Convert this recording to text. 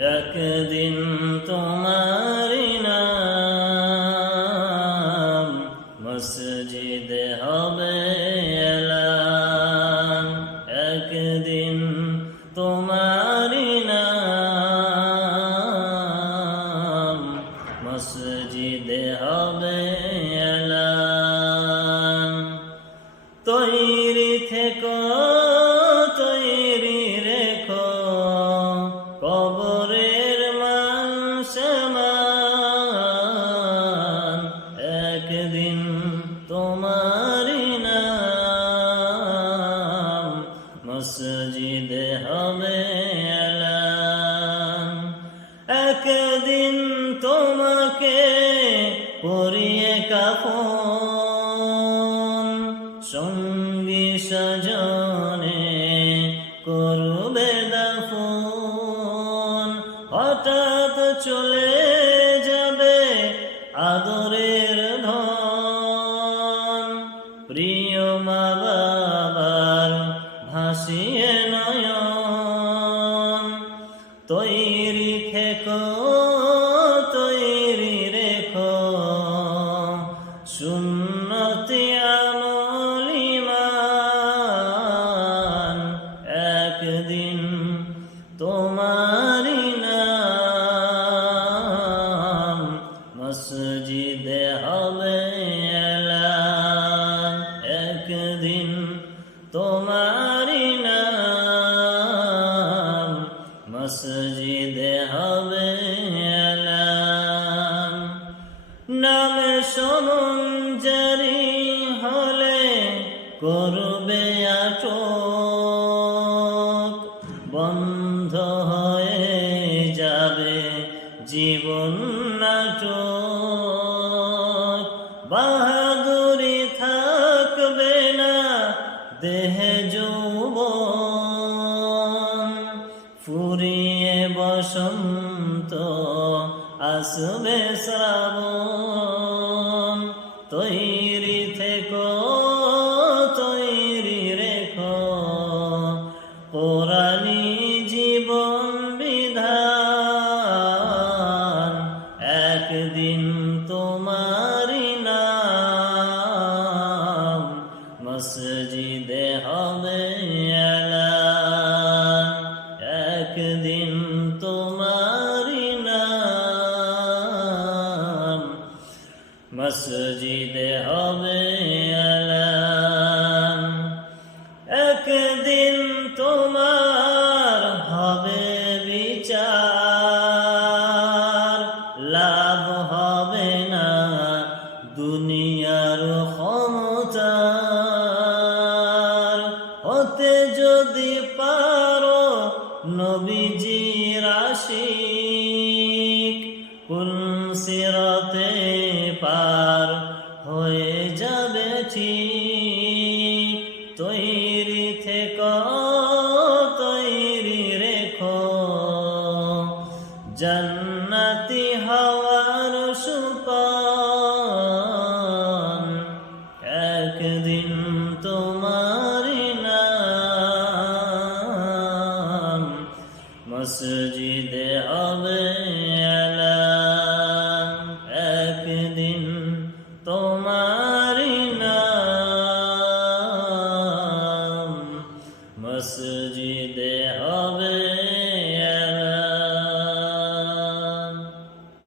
একদিন তোমারি নাম মসজিদে হবে এলান। একদিন তোমারি নাম মসজিদে হবে এলান। তৈরি থেকো, তৈরি রেখো, কবরের মান সম্মান। একদিন তোমারি নাম মসজিদে হবে এলান। একদিন তোমাকে পরিয়ে কাফন, সঙ্গী সজনে করবে দাফন। হঠাৎ চলে যাবে আদরের ধন, প্রিয় মা বাবার ভাসিয়ে নয়ন। তৈরি থেকো, তৈরি রেখো, সুন্নতি আমল ঈমান। একদিন তোমারি নাম মসজিদে হবে এলান। একদিন তোমারি নাম মসজিদে হবে এলান। নামে সমন জারি হলে করবে আটক, বন্ধ হয়ে যাবে জীবন নাটক। বাহাদুরি থাকবে না দেহে যৌবন, ফুরিয়ে বসন্ত আসবে শ্রাবণ। তৈরি থেকো, তৈরি রেখো, কোরআনী জীবন বিধান। একদিন তোমারি নাম মসজিদে হবে এলান। একদিন তোমারি নাম মসজিদে হবে এলান। একদিন তোমার হবে বিচার, লাভ হবে না দুনিয়ার ক্ষমতার। হতে যদি পারো নবীজির আশিক, কুল সিরাতে পার হয়ে যাবে ঠিক। তৈরি থেকো, তৈরি রেখো, জান্নাতি হওয়ার সুপান। একদিন তোমারি নাম মসজিদে হবে এলান।